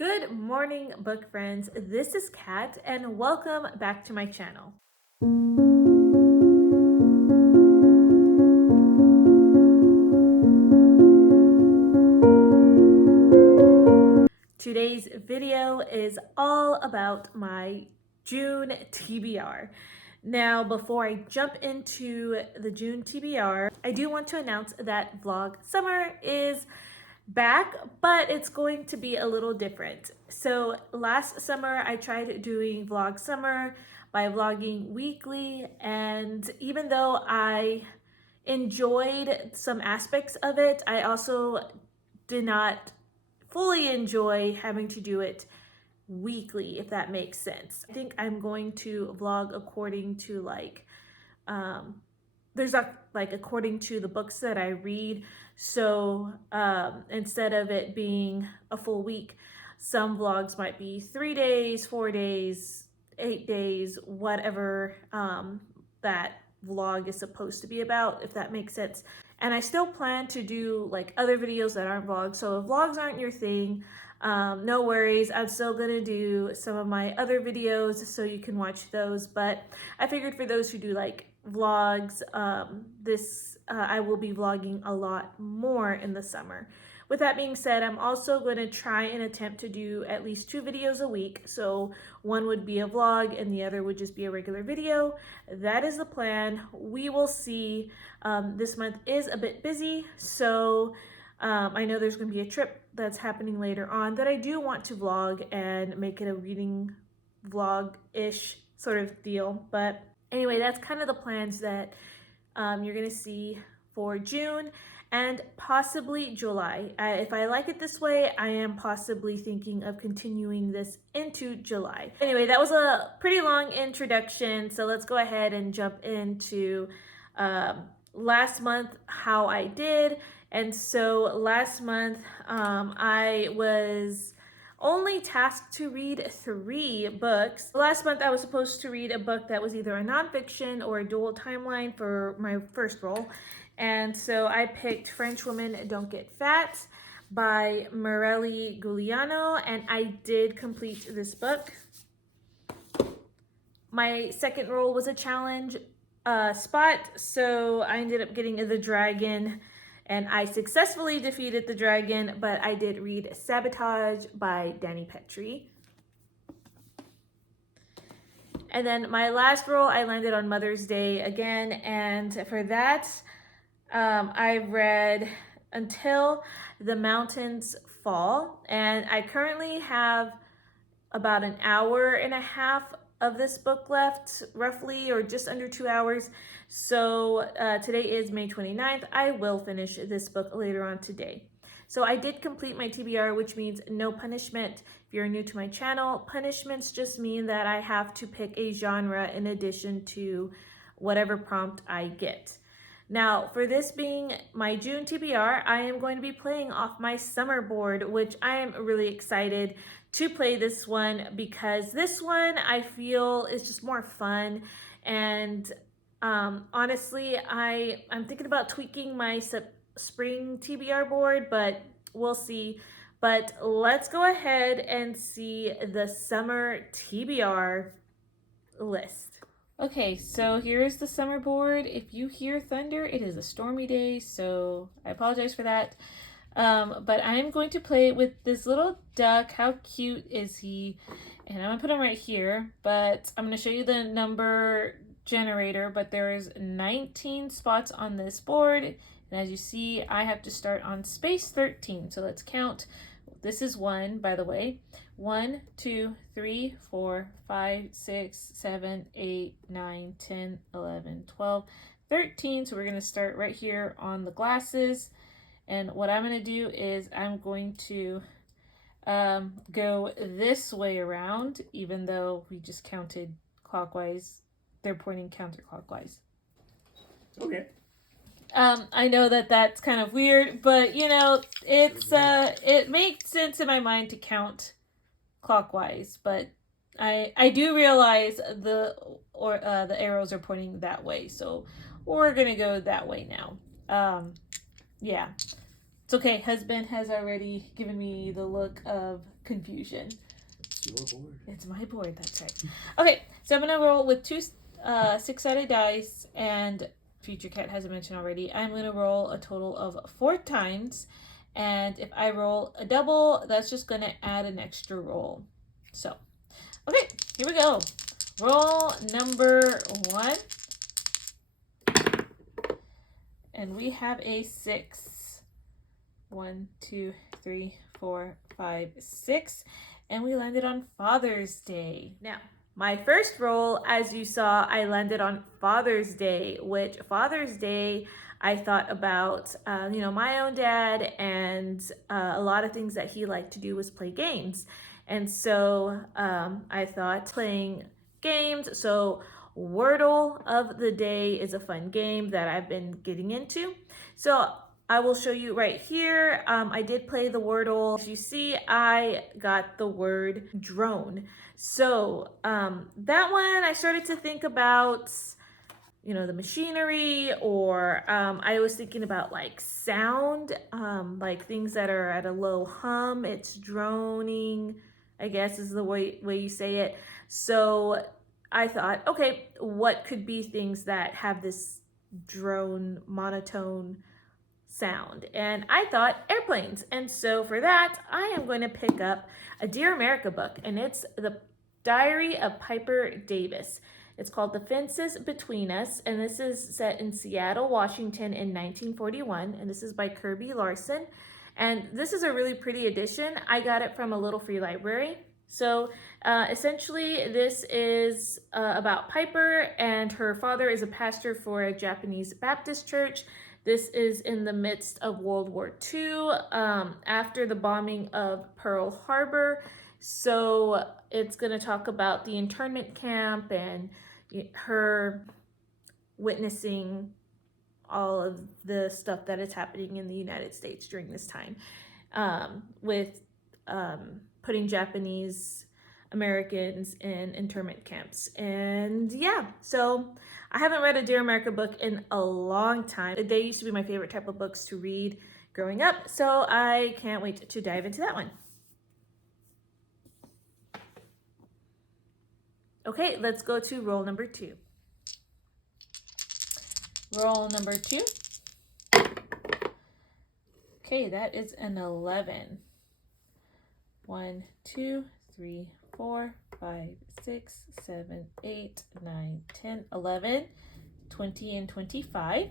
Good morning, book friends. This is Kat, and welcome back to my channel. Today's video is all about my June TBR. Now, before I jump into the June TBR, I do want to announce that Vlog Summer is back, but it's going to be a little different. So last summer I tried doing Vlog Summer by vlogging weekly, and even though I enjoyed some aspects of it, I also did not fully enjoy having to do it weekly, if that makes sense. I think I'm going to vlog according to according to the books that I read. So instead of it being a full week, some vlogs might be 3 days, 4 days, 8 days, whatever that vlog is supposed to be about, if that makes sense. And I still plan to do like other videos that aren't vlogs. So if vlogs aren't your thing, no worries. I'm still gonna do some of my other videos so you can watch those. But I figured for those who do like vlogs, I will be vlogging a lot more in the summer. With that being said, I'm also going to try and attempt to do at least 2 videos a week. So one would be a vlog and the other would just be a regular video. That is the plan. We will see. This month is a bit busy, so I know there's going to be a trip that's happening later on that I do want to vlog and make it a reading vlog-ish sort of deal. But anyway, that's kind of the plans that you're going to see for June and possibly July. If I like it this way, I am possibly thinking of continuing this into July. Anyway, that was a pretty long introduction, so let's go ahead and jump into last month, how I did. And so last month, I was only tasked to read 3 books. Last month, I was supposed to read a book that was either a nonfiction or a dual timeline for my first role. And so I picked French Women Don't Get Fat by Morelli Giuliano, and I did complete this book. My second role was a challenge spot, so I ended up getting the dragon, and I successfully defeated the dragon, but I did read Sabotage by Danny Petrie. And then my last role, I landed on Mother's Day again, and for that, I read Until the Mountains Fall, and I currently have about an hour and a half of this book left, roughly, or just under 2 hours. So today is May 29th. I will finish this book later on today. So I did complete my TBR, which means no punishment. If you're new to my channel, punishments just mean that I have to pick a genre in addition to whatever prompt I get. Now, for this being my June TBR, I am going to be playing off my summer board, which I am really excited to play this one because this one I feel is just more fun. And honestly, I'm thinking about tweaking my spring TBR board, but we'll see. But let's go ahead and see the summer TBR list. Okay, so here's the summer board. If you hear thunder, it is a stormy day, so I apologize for that. But I'm going to play with this little duck. How cute is he? And I'm gonna put him right here, but I'm gonna show you the number generator, but there is 19 spots on this board. And as you see, I have to start on space 13. So let's count. This is 1, by the way. 1, 2, 3, 4, 5, 6, 7, 8, 9, 10, 11, 12, 13. So we're going to start right here on the glasses. And what I'm going to do is I'm going to go this way around, even though we just counted clockwise. They're pointing counterclockwise. Okay. I know that that's kind of weird, but you know, it makes sense in my mind to count clockwise, but I do realize the arrows are pointing that way, so we're gonna go that way now. Yeah, it's okay. Husband has already given me the look of confusion. It's your board. It's my board, that's right. Okay, so I'm going to roll with two 6-sided dice, and Future Cat hasn't mentioned already. I'm going to roll a total of 4 times, and if I roll a double, that's just going to add an extra roll. So, okay, here we go. Roll number 1. And we have a 6. 1, 2, 3, 4, 5, 6. And we landed on Father's Day. Now, my first roll, as you saw, I landed on Father's Day, which Father's Day, I thought about, my own dad, and a lot of things that he liked to do was play games. And so I thought playing games, so Wordle of the Day is a fun game that I've been getting into. So I will show you right here. I did play the Wordle. As you see, I got the word drone. So that one, I started to think about, the machinery, or I was thinking about like sound, like things that are at a low hum. It's droning, I guess is the way you say it. So I thought, okay, what could be things that have this drone monotone sound? And I thought airplanes. And so for that, I am going to pick up a Dear America book, and it's the Diary of Piper Davis. It's called The Fences Between Us, and this is set in Seattle, Washington in 1941, and this is by Kirby Larson. And this is a really pretty edition. I got it from a little free library. So essentially, this is about Piper, and her father is a pastor for a Japanese Baptist church. This is in the midst of World War II, after the bombing of Pearl Harbor. So it's going to talk about the internment camp and her witnessing all of the stuff that is happening in the United States during this time, with putting Japanese Americans in internment camps. And yeah, so I haven't read a Dear America book in a long time. They used to be my favorite type of books to read growing up, so I can't wait to dive into that one. Okay, let's go to roll number 2. Roll number 2. Okay, that is an 11. 1, 2, 3, 4, 5, 6, 7, 8, 9, 10, 11, 20, and 25.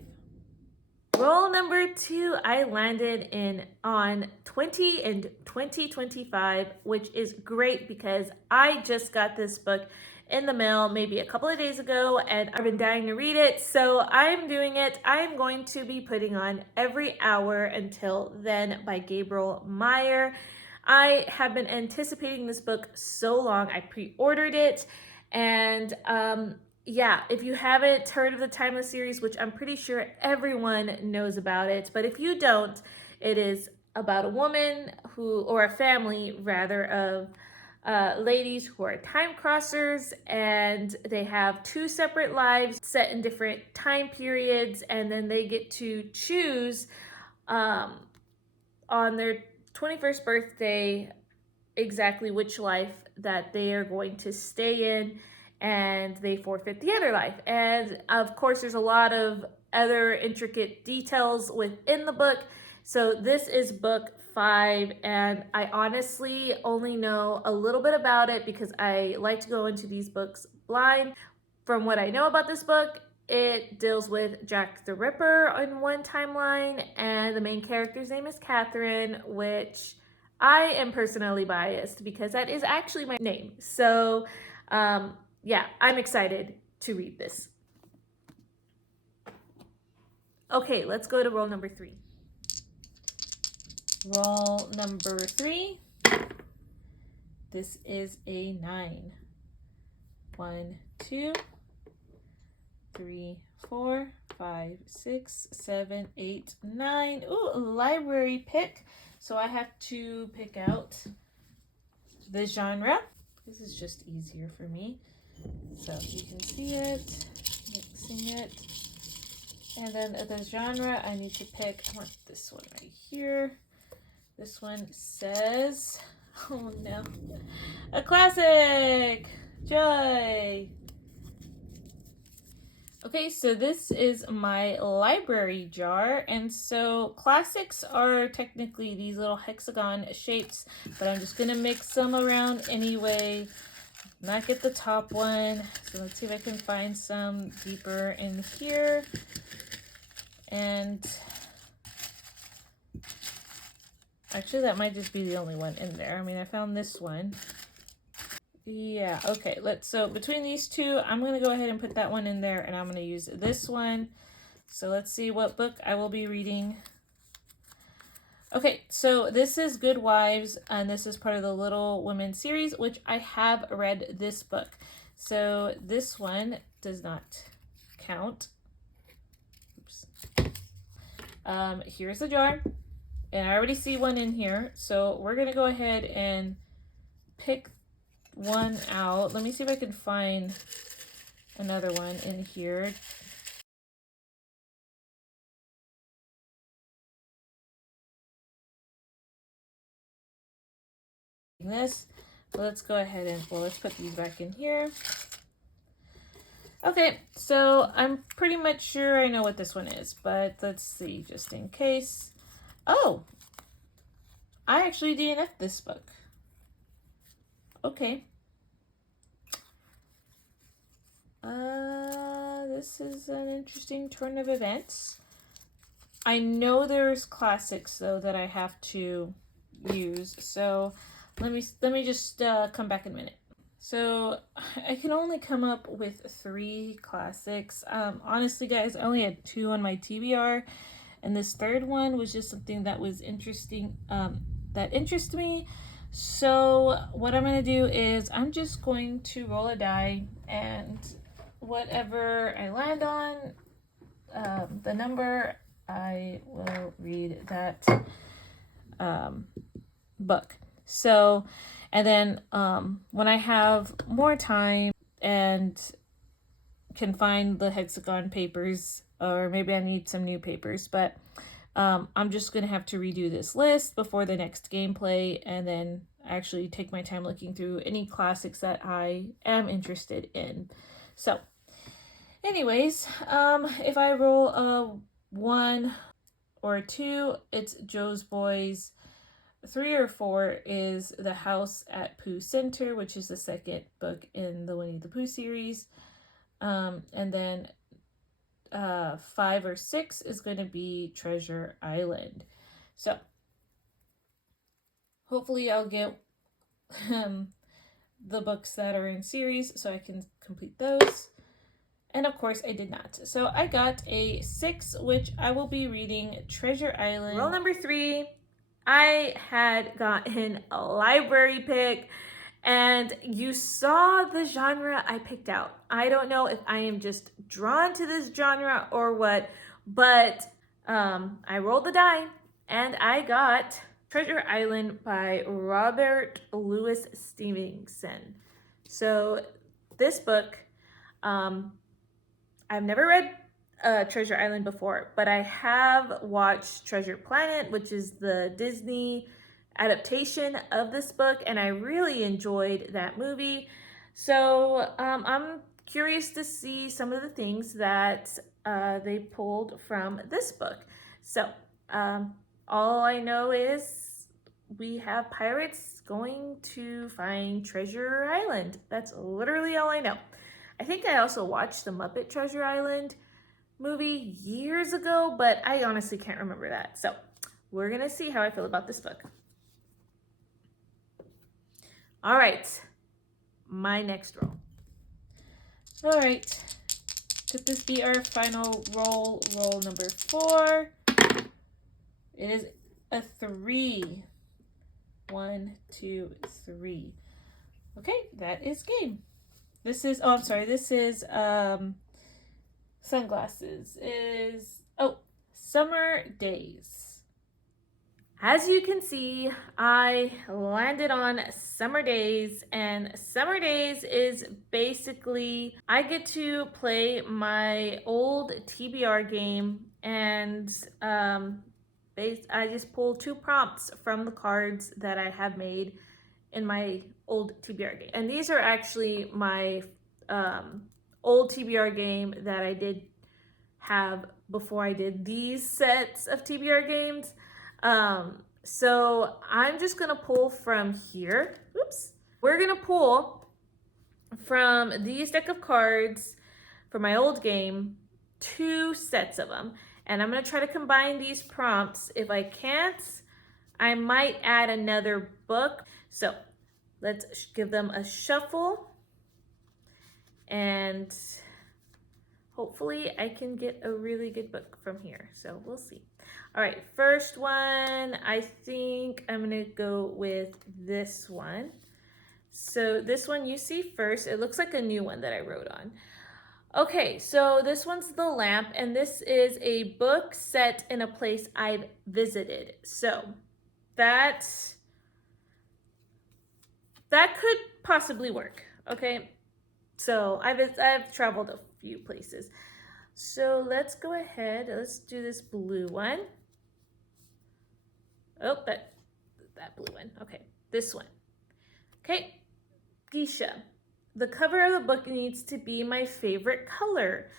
Roll number 2, I landed on 20 and 2025, which is great because I just got this book in the mail maybe a couple of days ago, and I've been dying to read it, so I'm doing it. I'm going to be putting on Every Hour Until Then by Gabriel Meyer. I have been anticipating this book so long. I pre-ordered it, and yeah, if you haven't heard of the Timeless series, which I'm pretty sure everyone knows about it, but if you don't, it is about a woman or a family rather, of ladies who are time crossers, and they have 2 separate lives set in different time periods, and then they get to choose on their 21st birthday exactly which life that they are going to stay in, and they forfeit the other life. And of course, there's a lot of other intricate details within the book. So this is book 5, and I honestly only know a little bit about it because I like to go into these books blind. From what I know about this book, it deals with Jack the Ripper on one timeline, and the main character's name is Catherine, which I am personally biased because that is actually my name. So yeah, I'm excited to read this. Okay, let's go to roll number 3. Roll number 3. This is a 9. 1, 2, 3, 4, 5, 6, 7, 8, 9. Ooh, a library pick. So I have to pick out the genre. This is just easier for me. So you can see it, mixing it. And then the genre I need to pick, I want this one right here. This one says Oh no. A classic! Joy! Okay, so this is my library jar, and so classics are technically these little hexagon shapes, but I'm just gonna mix them around anyway. Not get the top one, so let's see if I can find some deeper in here. And actually, that might just be the only one in there. I mean, I found this one. Yeah, okay, so between these two, I'm gonna go ahead and put that one in there, and I'm gonna use this one. So let's see what book I will be reading. Okay, so this is Good Wives, and this is part of the Little Women series, which I have read this book. So this one does not count. Oops. Here's the jar, and I already see one in here, so we're gonna go ahead and pick one out. Let me see if I can find another one in here. This. Let's go ahead and, well, let's put these back in here. Okay, so I'm pretty much sure I know what this one is, but let's see, just in case. Oh, I actually DNF'd this book. Okay. This is an interesting turn of events. I know there's classics though that I have to use, so let me just come back in a minute. So I can only come up with 3 classics. Honestly, guys, I only had 2 on my TBR, and this third one was just something that was interesting, that interested me. So what I'm gonna do is I'm just going to roll a die, and whatever I land on, the number, I will read that book. So, and then when I have more time and can find the hexagon papers, or maybe I need some new papers, but I'm just going to have to redo this list before the next gameplay, and then actually take my time looking through any classics that I am interested in. So anyways, if I roll a 1 or a 2, it's Joe's Boys. 3 or 4 is The House at Pooh Center, which is the second book in the Winnie the Pooh series. And then 5 or 6 is going to be Treasure Island. So hopefully I'll get the books that are in series so I can complete those. And of course I did not. So I got a 6, which I will be reading Treasure Island. Roll number 3. I had gotten a library pick, and you saw the genre I picked out. I don't know if I am just drawn to this genre or what, but I rolled the die and I got Treasure Island by Robert Louis Stevenson. So this book, I've never read Treasure Island before, but I have watched Treasure Planet, which is the Disney adaptation of this book, and I really enjoyed that movie. So I'm curious to see some of the things that they pulled from this book. So all I know is we have pirates going to find Treasure Island. That's literally all I know. I think I also watched the Muppet Treasure Island movie years ago, but I honestly can't remember that. So we're gonna see how I feel about this book. All right, my next roll. All right, could this be our final roll? Roll number 4. It is a 3. 1, 2, 3. Okay, that is game. This is, oh, I'm sorry, this is sunglasses. Is, oh, Summer Days. As you can see, I landed on Summer Days, and Summer Days is basically I get to play my old TBR game, and I just pull 2 prompts from the cards that I have made, in my old TBR game. And these are actually my old TBR game that I did have before I did these sets of TBR games. So I'm just gonna pull from here. Oops. We're gonna pull from these deck of cards for my old game, 2 sets of them. And I'm gonna try to combine these prompts. If I can't, I might add another book. So let's give them a shuffle, and hopefully I can get a really good book from here. So we'll see. All right, first one, I think I'm gonna go with this one. So this one you see first, it looks like a new one that I wrote on. Okay, so this one's The Lamp, and this is a book set in a place I've visited. So that could possibly work, okay? So I've traveled a few places. So let's go ahead, let's do this blue one. Oh, that blue one, okay, this one. Okay, Geisha. The cover of the book needs to be my favorite color.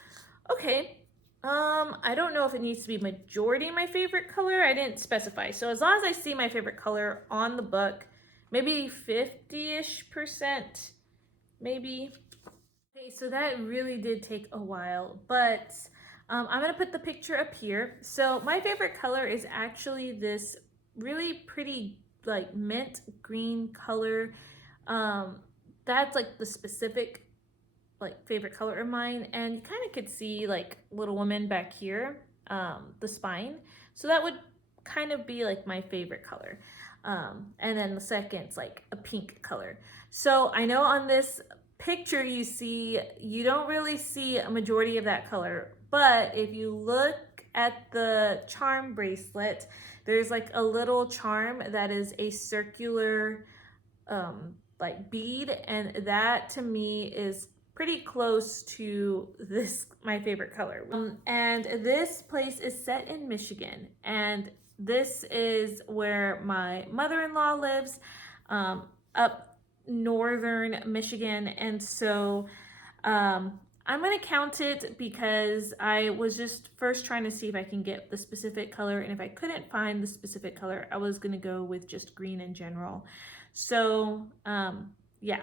Okay, I don't know if it needs to be majority my favorite color. I didn't specify. So as long as I see my favorite color on the book, maybe 50-ish%, maybe. Okay, so that really did take a while, but I'm gonna put the picture up here. So my favorite color is actually this really pretty like mint green color. That's like the specific like favorite color of mine, and you kind of could see like Little Woman back here, the spine. So that would kind of be like my favorite color. And then the second's like a pink color. So I know on this picture you don't really see a majority of that color, but if you look at the charm bracelet, there's like a little charm that is a circular like bead, and that to me is pretty close to this my favorite color. And this place is set in Michigan, and this is where my mother-in-law lives, up northern Michigan. And so I'm gonna count it because I was just first trying to see if I can get the specific color, and if I couldn't find the specific color, I was gonna go with just green in general. So yeah,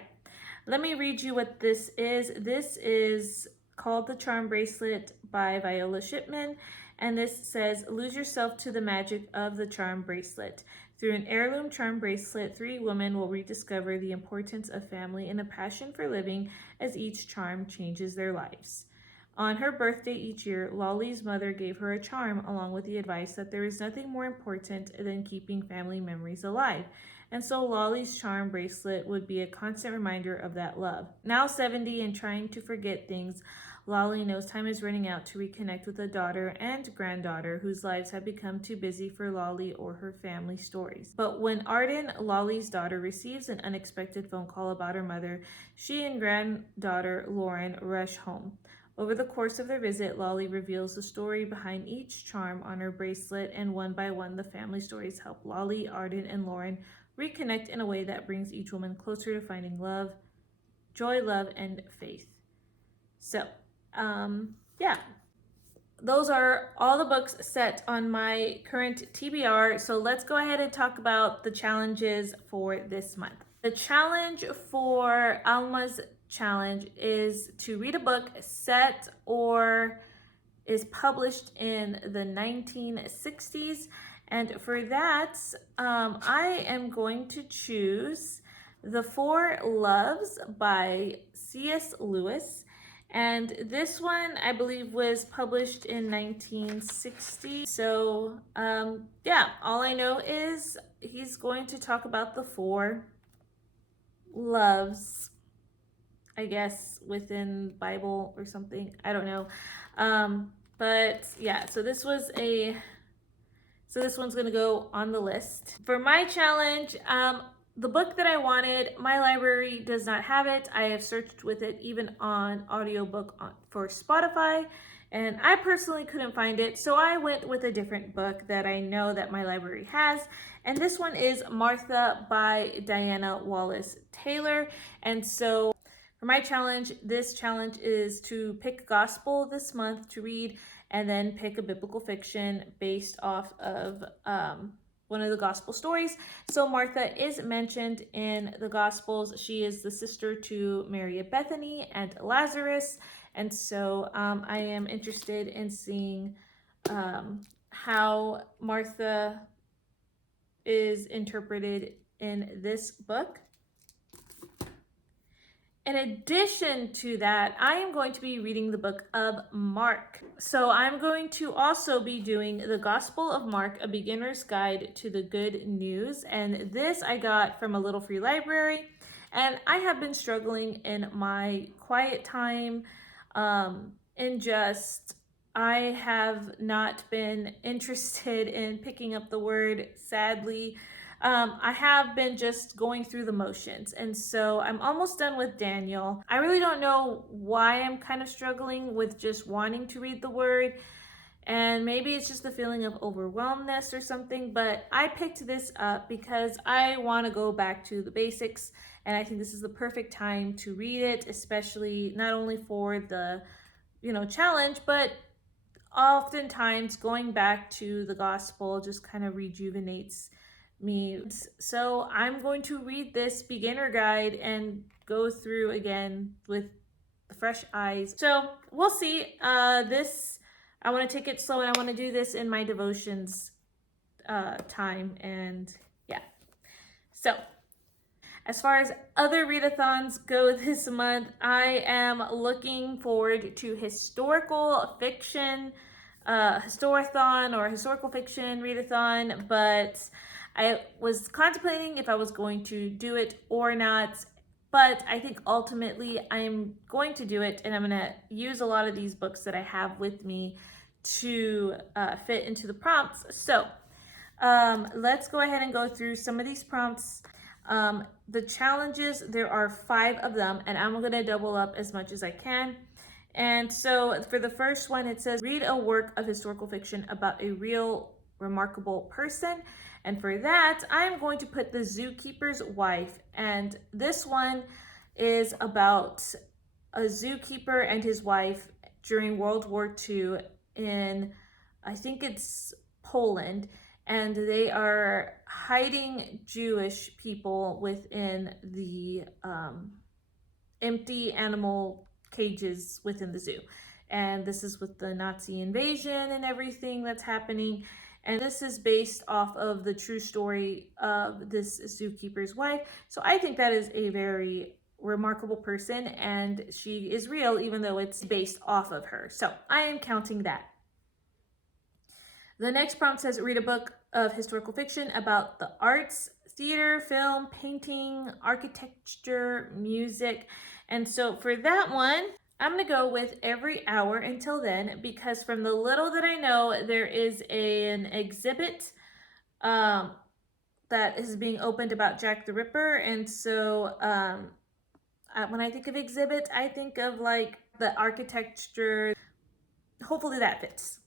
let me read you what this is. This is called The Charm Bracelet by Viola Shipman, and this says, lose yourself to the magic of the charm bracelet. Through an heirloom charm bracelet, 3 women will rediscover the importance of family and a passion for living as each charm changes their lives. On her birthday each year, Lolly's mother gave her a charm along with the advice that there is nothing more important than keeping family memories alive. And so Lolly's charm bracelet would be a constant reminder of that love. Now 70 and trying to forget things, Lolly knows time is running out to reconnect with a daughter and granddaughter whose lives have become too busy for Lolly or her family stories. But when Arden, Lolly's daughter, receives an unexpected phone call about her mother, she and granddaughter Lauren rush home. Over the course of their visit, Lolly reveals the story behind each charm on her bracelet, and one by one, the family stories help Lolly, Arden, and Lauren reconnect in a way that brings each woman closer to finding love, joy, love, and faith. So, yeah. Those are all the books set on my current TBR. So let's go ahead and talk about the challenges for this month. The challenge for Alma's challenge is to read a book set or is published in the 1960s. And for that, I am going to choose The Four Loves by C.S. Lewis. And this one, I believe, was published in 1960. So, yeah, all I know is he's going to talk about the 4 loves, I guess, within Bible or something. I don't know. But yeah, so this one's gonna go on the list. For my challenge, the book that I wanted, my library does not have it. I have searched with it even on audiobook for Spotify, and I personally couldn't find it, so I went with a different book that I know that my library has, and this one is Martha by Diana Wallace Taylor. And so for my challenge, this challenge is to pick gospel this month to read and then pick a biblical fiction based off of one of the gospel stories. So Martha is mentioned in the gospels. She is the sister to Mary of Bethany and Lazarus. And so I am interested in seeing how Martha is interpreted in this book. In addition to that, I am going to be reading the book of Mark. So I'm going to also be doing the Gospel of Mark, a beginner's guide to the good news. And this I got from a little free library. And I have been struggling in my quiet time I have not been interested in picking up the word, sadly. I have been just going through the motions. And so I'm almost done with Daniel. I really don't know why I'm kind of struggling with just wanting to read the word. And maybe it's just the feeling of overwhelmness or something. But I picked this up because I want to go back to the basics. And I think this is the perfect time to read it, especially not only for the challenge, but oftentimes going back to the gospel just kind of rejuvenates me. So I'm going to read this beginner guide and go through again with fresh eyes. So we'll see. I want to take it slow, and I want to do this in my devotions time. And yeah. So as far as other readathons go this month, I am looking forward to historical fiction, historathon or historical fiction readathon, but I was contemplating if I was going to do it or not. But I think ultimately I'm going to do it, and I'm going to use a lot of these books that I have with me to fit into the prompts. So let's go ahead and go through some of these prompts. The challenges, there are 5 of them, and I'm going to double up as much as I can. And so for the first one, it says, read a work of historical fiction about a real remarkable person. And for that, I'm going to put The Zookeeper's Wife. And this one is about a zookeeper and his wife during World War II in, I think it's Poland, and they are hiding Jewish people within the empty animal cages within the zoo. And this is with the Nazi invasion and everything that's happening. And this is based off of the true story of this zookeeper's wife. So I think that is a very remarkable person, and she is real even though it's based off of her. So I am counting that. The next prompt says, read a book of historical fiction about the arts, theater, film, painting, architecture, music. And so for that one, I'm going to go with Every Hour Until Then, because from the little that I know, there is an exhibit that is being opened about Jack the Ripper. And so when I think of exhibit, I think of like the architecture. Hopefully that fits.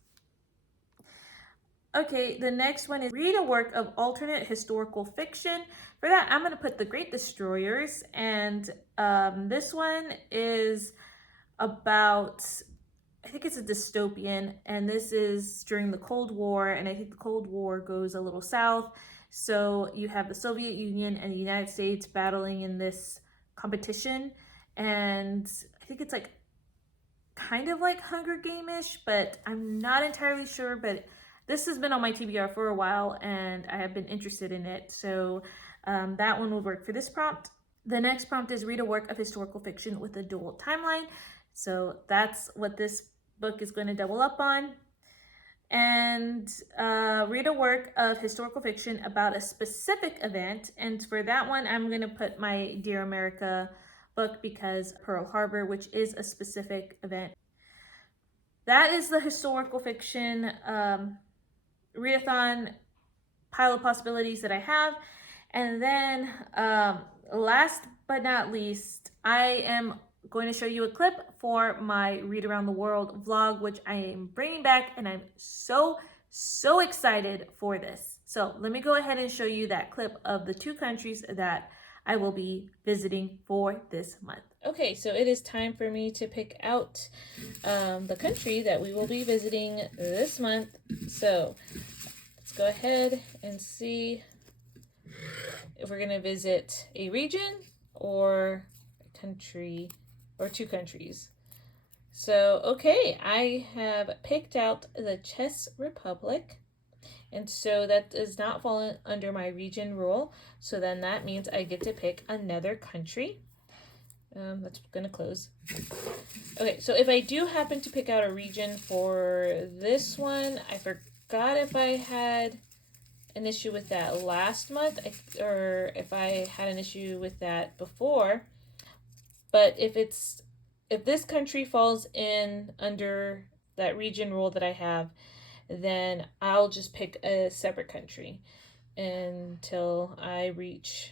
Okay, the next one is read a work of alternate historical fiction. For that, I'm going to put The Great Destroyers. And this one is about, I think it's a dystopian, and this is during the Cold War, and I think the Cold War goes a little south. So you have the Soviet Union and the United States battling in this competition, and I think it's like kind of like Hunger Game-ish, but I'm not entirely sure. But this has been on my TBR for a while, and I have been interested in it. So that one will work for this prompt. The next prompt is read a work of historical fiction with a dual timeline. So that's what this book is going to double up on. And read a work of historical fiction about a specific event. And for that one, I'm going to put my Dear America book, because Pearl Harbor, which is a specific event. That is the historical fiction readathon pile of possibilities that I have. And then last but not least, I am going to show you a clip for my Read Around the World vlog, which I am bringing back, and I'm so excited for this. So let me go ahead and show you that clip of the 2 countries that I will be visiting for this month. Okay, so it is time for me to pick out the country that we will be visiting this month. So let's go ahead and see if we're going to visit a region or a country or 2 countries. So, okay, I have picked out the Czech Republic. And so that does not fall under my region rule. So then that means I get to pick another country. That's going to close. Okay, so if I do happen to pick out a region for this one, I forgot if I had an issue with that last month or if I had an issue with that before. But if this country falls in under that region rule that I have, then I'll just pick a separate country until I reach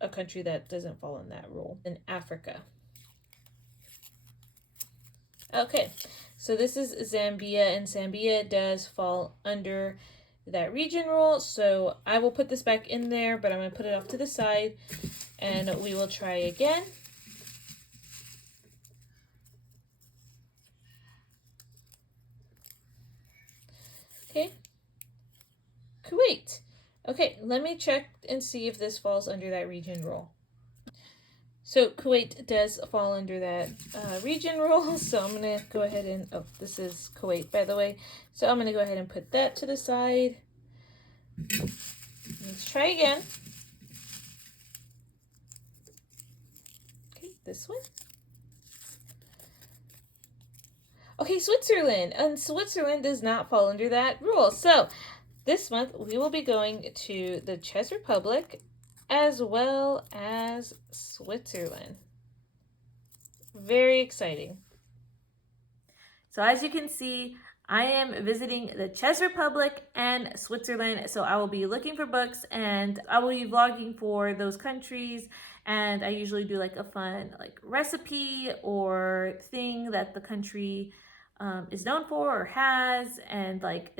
a country that doesn't fall in that rule. In Africa. Okay, so this is Zambia, and Zambia does fall under that region rule, so I will put this back in there, but I'm going to put it off to the side, and we will try again. Okay, Kuwait. Okay, let me check and see if this falls under that region rule. So Kuwait does fall under that region rule, so I'm going to go ahead and, oh, this is Kuwait, by the way. So I'm going to go ahead and put that to the side. Let's try again. Okay, this one. Okay, Switzerland. And Switzerland does not fall under that rule. So this month we will be going to the Czech Republic as well as Switzerland. Very exciting. So as you can see, I am visiting the Czech Republic and Switzerland, so I will be looking for books and I will be vlogging for those countries, and I usually do like a fun like recipe or thing that the country is known for or has, and like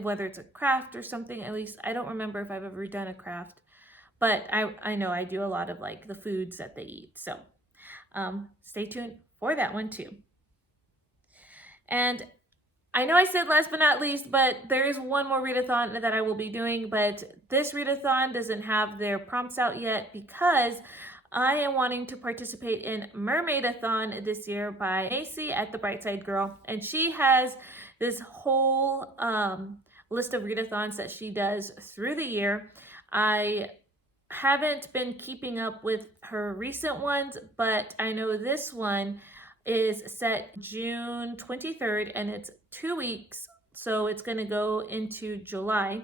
whether it's a craft or something. At least I don't remember if I've ever done a craft, but I know I do a lot of like the foods that they eat, so stay tuned for that one too. And I know I said last but not least, but there is one more readathon that I will be doing, but this readathon doesn't have their prompts out yet because I am wanting to participate in Mermaidathon this year by Macy at The Bright Side Girl, and she has this whole list of readathons that she does through the year. I haven't been keeping up with her recent ones, but I know this one is set June 23rd and it's 2 weeks, so it's going to go into July.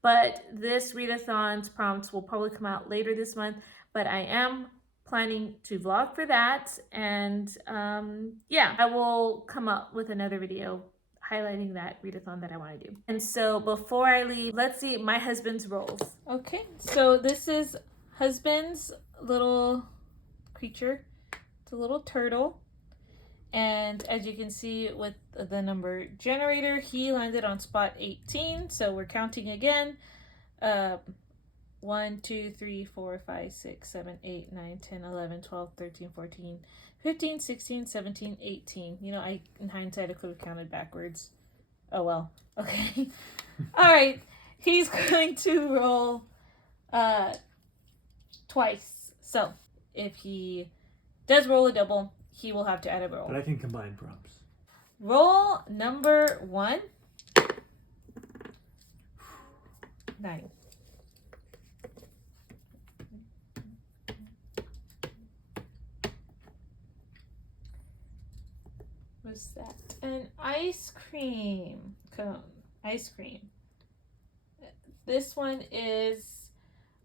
But this readathon's prompts will probably come out later this month, but I am planning to vlog for that, and yeah, I will come up with another video highlighting that readathon that I want to do. And so before I leave, let's see my husband's rolls. Okay, so this is husband's little creature. It's a little turtle. And as you can see with the number generator, he landed on spot 18. So we're counting again. 1, 2, 3, 4, 5, 6, 7, 8, 9, 10, 11, 12, 13, 14, 15, 16, 17, 18. You know, in hindsight, I could have counted backwards. Oh, well. Okay. All right. He's going to roll twice. So if he does roll a double, he will have to add a roll. But I can combine prompts. Roll number 1. 9. Was that an ice cream cone? Ice cream. This one is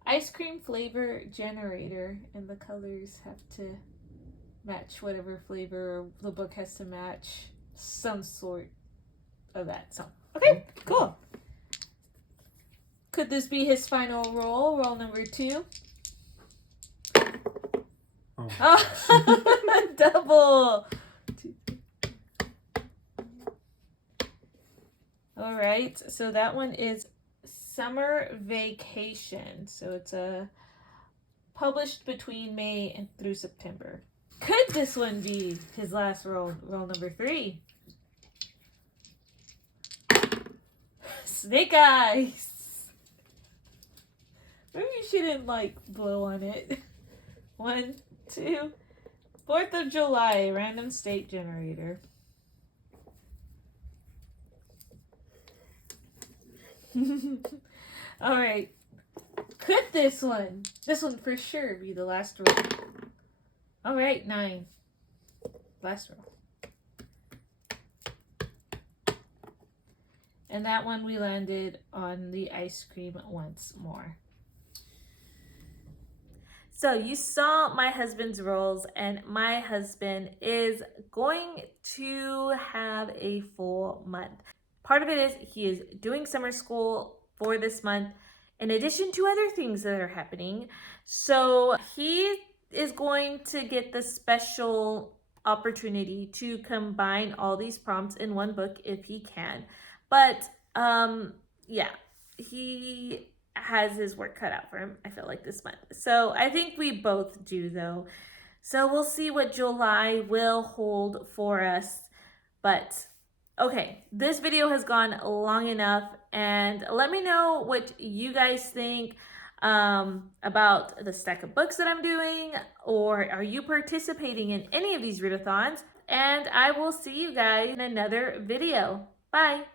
ice cream flavor generator, and the colors have to match whatever flavor the book has to match, some sort of that. So, okay, cool. Could this be his final roll? Roll number 2. Oh. Double. All right, so that one is Summer Vacation. So it's published between May and through September. Could this one be his last roll? Roll number 3. Snake Eyes. Maybe you shouldn't blow on it. 1, 2. 4th of July, random state generator. All right. Could this one for sure be the last roll? All right, 9. Last roll. And that one we landed on the ice cream once more. So you saw my husband's rolls, and my husband is going to have a full month. Part of it is he is doing summer school for this month, in addition to other things that are happening. So he is going to get the special opportunity to combine all these prompts in one book if he can. But yeah, he has his work cut out for him, I feel like, this month. So I think we both do, though. So we'll see what July will hold for us. But okay, this video has gone long enough, and let me know what you guys think about the stack of books that I'm doing, or are you participating in any of these readathons? And I will see you guys in another video. Bye.